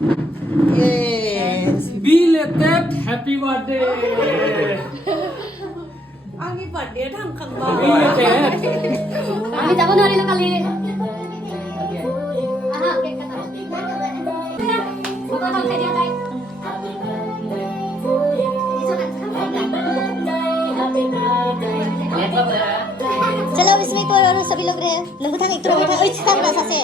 Yes. Belated happy birthday. Ani birthday thang khang ba. Belated. Ani January lo kali. Aha, cake kata. Bukan orang dia baik. चलो इसमें कोई और सभी लोग रहे नंगू थांग एक तो नंगू थांग ओइ थांग ना सासे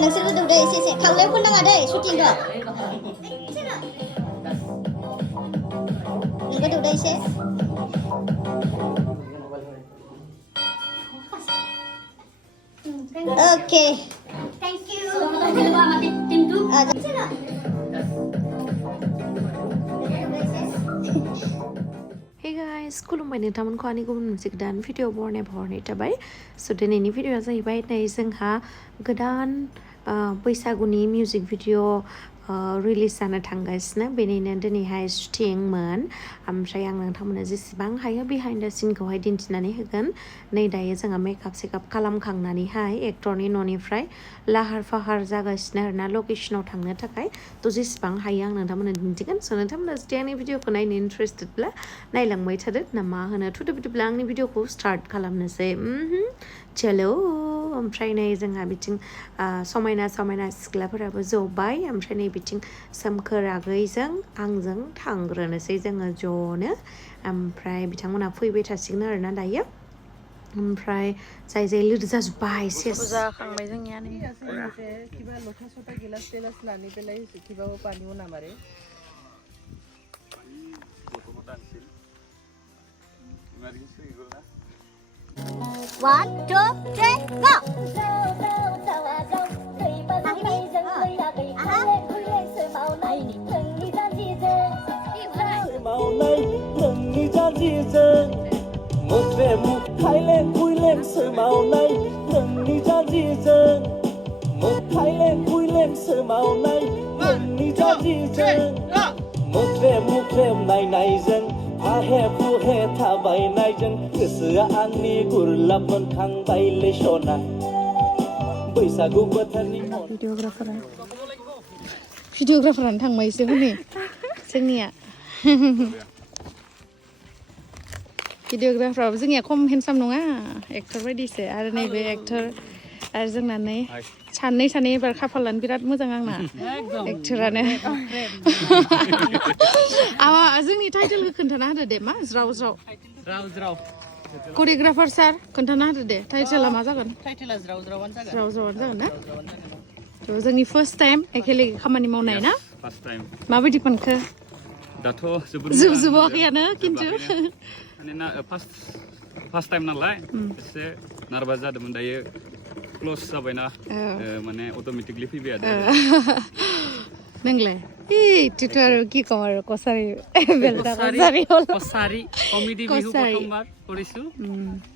नोंसोरबो दं दै एसे खावलायाव खननाङा दै शुटिं दं नोंबो दं दै एसे okay thank you team 2 Hey guys, खुलुमबाय नोंथांमोनखौ आंनि गुबुन मोनसे गोदान भिडिअ बरनाय थाबाय स' दिनैनि भिडिअआ जाहैबाय नै जोंहा गोदान बैसागुनि मिउजिक भिडिअ रिलिज जानो थांगासिनो बेनिनो दिनैहाय शुटिंमोन ओमफ्राय आं नोंथांमोननो जेसेबां हायो बिहाइन्ड द सिनखौहाय दिन्थिनानै होगोन नै दायो जोंहा मेकआप सेकआप खालामखांनानैहाय एक्टरनि न'निफ्राय लाहार फाहार जागासिनो आरोना लकेसनाव थांनो थाखाय थ' जेसेबां हायो आं नोंथांमोननो दिन्थिगोन स' नोंथांमोना जुदि आंनि भिडिअखौ नायनो इन्टारेस्टेडब्ला नायलांबाय थादो ना मा होनो थुदो बिदिब्ला आंनि भिडिअखौ स्टार्ट खालामनोसै चलो ओमफ्राय नै जोंहा बिथिं समायना समायना सिख्लाफोराबो जबाय ओमफ्राय नै बिथिं सोमखोर आगैजों आंजों थांग्रोनोसै जोङो ज'नो ओमफ्राय बिथांमोना फैबाय थासिगोन आरोना दायो ओमफ्राय जाय जाय लिर जाजोब्बाय सेस जाखांबाय जोंनिया नै किबा लथा सथा गिलास टेलास लानि बेलाय किबाबो पानियाव नामारे 1 2 3 go गोसोआ आंनि गुरलाब मोनखांबायलै सना बैसागु बोथोरनि भिडिअग्राफारानो थांबायसो हनै जोंनिया भिडिअग्राफाराबो जोंनिया खम हेन्डसाम नङा एक्टर बायदिसो आरो नैबे एक्टर आरो जोंना नै सानै एबार खाफालानो बिराद मोजां आंना एक्टरानो जोंनि टाइटेलखौ खोन्थाना होदो दे मा ज्राव ज्राव करियोग्राफार सार खोन्थाना होदो दे टाइटेला मा जागोन टाइटेला ज्राव ज्रावानो जागोन ना थ' जोंनि फार्स्ट टाइम एखेले खामानि मावनाय ना फार्स्ट टाइम माबायदि मोनखो दाथ' जोबजोबाखैयानो खिन्थु माने ना फार्स्ट टाइम नालाय एसे नार्भास जादोंमोन दायो क्लोज जाबायना माने अट'मेटिकलि फैबाय आरो नोंलाय এইটো আৰু কি কম আৰু কছাৰী বেলটা কছাৰী কমেডি বিহু প্ৰথমবাৰ কৰিছো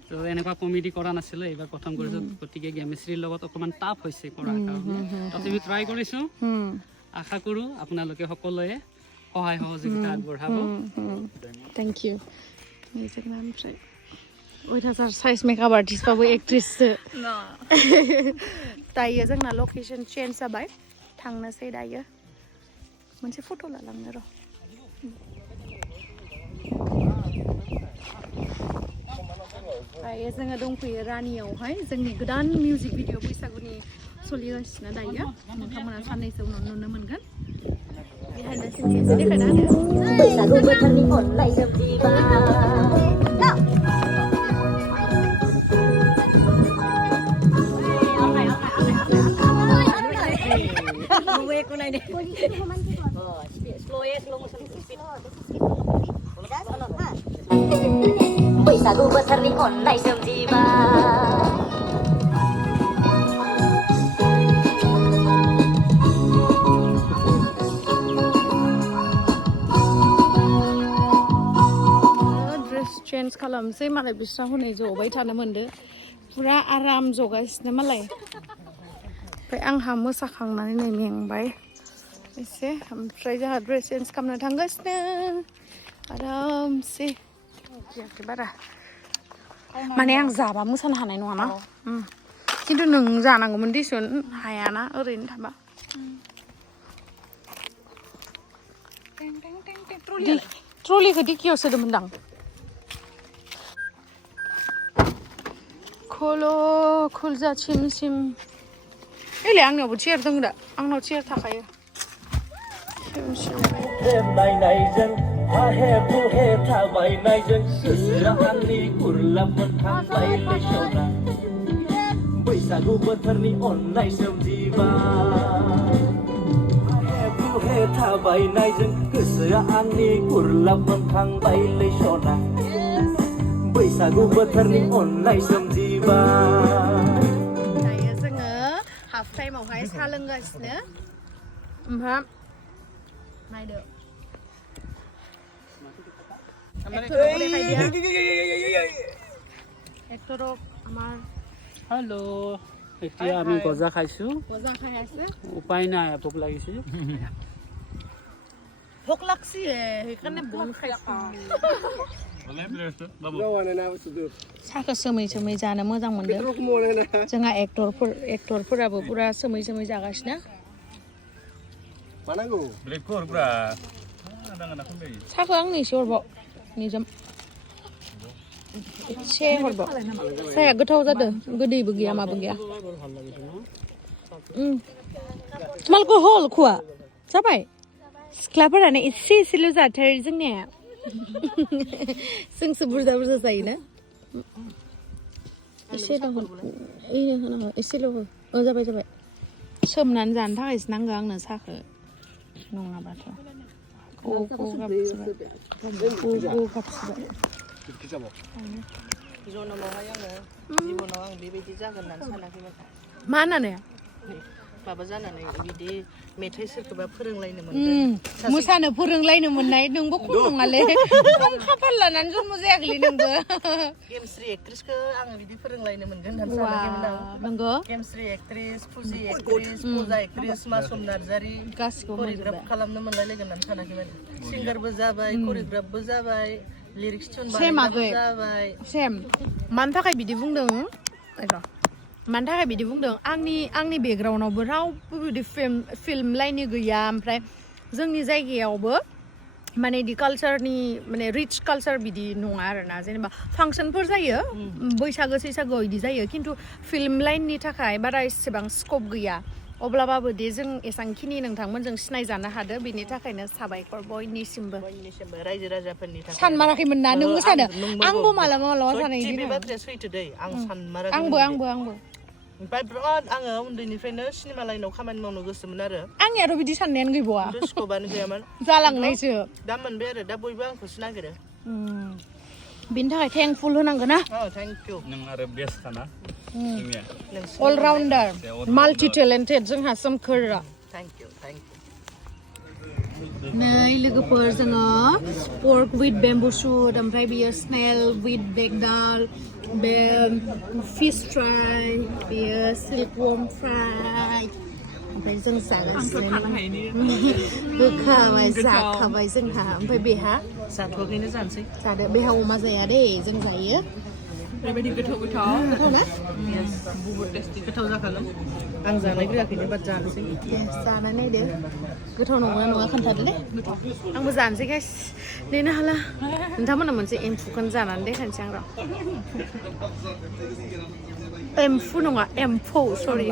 তো এনেকুৱা কমেডি কৰা নাছিলে এইবাৰ প্ৰথম কৰিছো গতিকে কেমিষ্ট্ৰিৰ লগত অকমান টাফ হৈছে কৰাৰ কাৰণে তথাপি ট্ৰাই কৰিছো আশা কৰো আপোনালোকে সকলোৱে সহায় সহযোগিতা আগবঢ়াব थैंक यू जोंना ओमफ्राय अयथासार साइज मेकआप आर्टिस्टबाबो एक्ट्रेससो दायो जोंना लकेसन चेन्ज जाबाय थांनोसै दायो मोनसे फट' लालांनो र' दायो जोङो दंफैयो रानियावहाय जोंनि गोदान मिउजिक भिडिअ बैसागुनि सोलिगासिनो दायो नोंथांमोना साननैसो उनाव नुनो मोनगोन बिहाइन्ड द सिन एसे देखायना होदो बैसागु बोथोरनि अनलाय जोबदिबा बैसागु बोथोरनि अनलाय जोबदिबा चेन्ज खालामसै मालाय बिस्रा हनै जबाय थानो मोनदो पुरा आराम जगासिनो मालाय ओमफ्राय आंहा मोसाखांनानै नै मेंबाय एसे ओमफ्राय जोंहा ड्रेस चेन्ज खालामनो थांगासिनो आरामसे बारा माने आं जाबा मोसानो हानाय नङाना खिन्थु नों जानांगौमोन दिसुन हायाना ओरैनो थाबा ट्रलिखौ दिकियाव सोदोंमोनदां खल' खुलजा सिम एले आंनावबो चेयार दं दा आंनाव चेयार थाखायो नायनायजों हाहे बुहे थाबायनायजों गोसोआ आंनि गुरलाब मोनखांबायलै सना बैसागु बोथोरनि अननाय सोमजिबा हाहे बुहे थाबायनायजों गोसोआ आंनि गुरलाब मोनखांबायलै सना बैसागु बोथोरनि अननाय सोमजिबा दायो जोङो हाफ टाइमावहाय साहा लोंगासिनो ओमफ्राय नायदो एक्टरক আমাৰ हेलो এতিয়া আমি গজা খাইছো গজা খাই আছে উপায় নাই ভোক লাগিছে ভোক লাগছি সেইকাৰণে বন খাইছো साहाखौ सोमै सोमै जानो मोजां मोनदों जोंहा एक्टरफोराबो पुरा सोमै सोमै जागासिनो साहाखौ आंनो एसे हरबाव निजोम एसे हरबाव साहाया गोथाव जादों गोदैबो गैया माबो गैया मालखौ हल खुवा जाबाय सिख्लाफोरानो एसे एसेल' जाथारो जोंनिया जोंसो बुरजा बुरजा जायोना एसे दं होनांगौ एसेल' हो जाबाय जाबाय सोमनानै जानो थाखायसो नांगौ आंनो साहाखौ नङाबाथ' जनमावहाय आङो जिबनाव आं बेबायदि जागोन होननानै सानाखैमोन मा होननानै माबा जानानै बिदि मेथाइ सोरखौबा फोरोंलायनो मोनगोन मोसानो फोरोंलायनो मोननाय नोंबो खम नङालै खम खाफाल लानानै जन्म जायाखैलै नोंबो गेमस्रि एक्ट्रिसखौ आङो बिदि फोरोंलायनो मोनगोन होननानै सानाखैमोन आं नंगौ गेमस्रि एक्ट्रिस फुजि एक्ट्रिस फुजा एक्ट्रिस मासुम नार्जारि गासिखौबो करिय'ग्राफ खालामनो मोनलायलायगोन होननानै सानाखैमोन सिंगारबो जाबाय करिय'ग्राफबो जाबाय लिरिक्स टिउन बानायग्राबो जाबाय सेम मानि थाखाय बिदि बुंदों मानि थाखाय बिदि बुंदों आंनि बेकग्राउन्डआवबो रावबो बिदि फिल्म लाइननि गैया ओमफ्राय जोंनि जायगायावबो माने बिदि कालचारनि माने रिच कालचार बिदि नङा आरोना जेनेबा फांसनफोर जायो बैसागो सैसागोआव बिदि जायो खिन्थु फिल्म लाइननि थाखाय बारा एसेबां स्कप गैया अब्लाबाबो दे जों एसांखिनि नोंथांमोनजों सिनायजानो हादो बेनि थाखायनो साबायखर बयनिसिमबो रायजो राजाफोरनि थाखाय सानमाराखैमोन ना नों मोसानो आंबो मालाबा सानाय बे बाथ्राया सैथो दै आं सानमाराखै आंबो ओमफ्राय बिराद आङो उन्दैनिफ्रायनो सिनेमा लाइनाव खामानि मावनो गोसोमोन आरो आंनियाथ' बिदि साननायानो गैबावा स्कपआनो गैयामोन जालांनायसो दा मोनबाय आरो दा बयबो आंखौसो नागिरो बिनि थाखाय थेंकफुल होनांगोन ना थेंक इउ नों आरो बेस्ट खाना अलराउन्डार माल्टि टेलेन्टेड जोंहा सोमखोरा थेंक इउ नै लोगोफोर जोङो पर्क विथ बेम्बु शुट ओमफ्राय बियो स्नेल विथ बेगदाल बे फिश फ्राय बेयो सिल्कवर्म फ्राय ओमफ्राय जों जागासिनो गोखाबाय जाखाबाय जोंहा ओमफ्राय बेहा जाथ'वाखैनो जानोसै जादो बेहा अमा जाया दे जों जायो ओरैबायदि गोथाव ना बुहुद टेस्टि गोथाव जाखागोन आं जानाय जायाखैनो बाट जानोसै जानाय नायदो गोथाव नंगौना नङा खोन्थादो दे आंबो जानोसै गाइस नेनो हाला नोंथांमोना मोनसे एम्फौखौनो जानानै देखायनोसै आं र' एम्फौ नङा एम्फौ सरि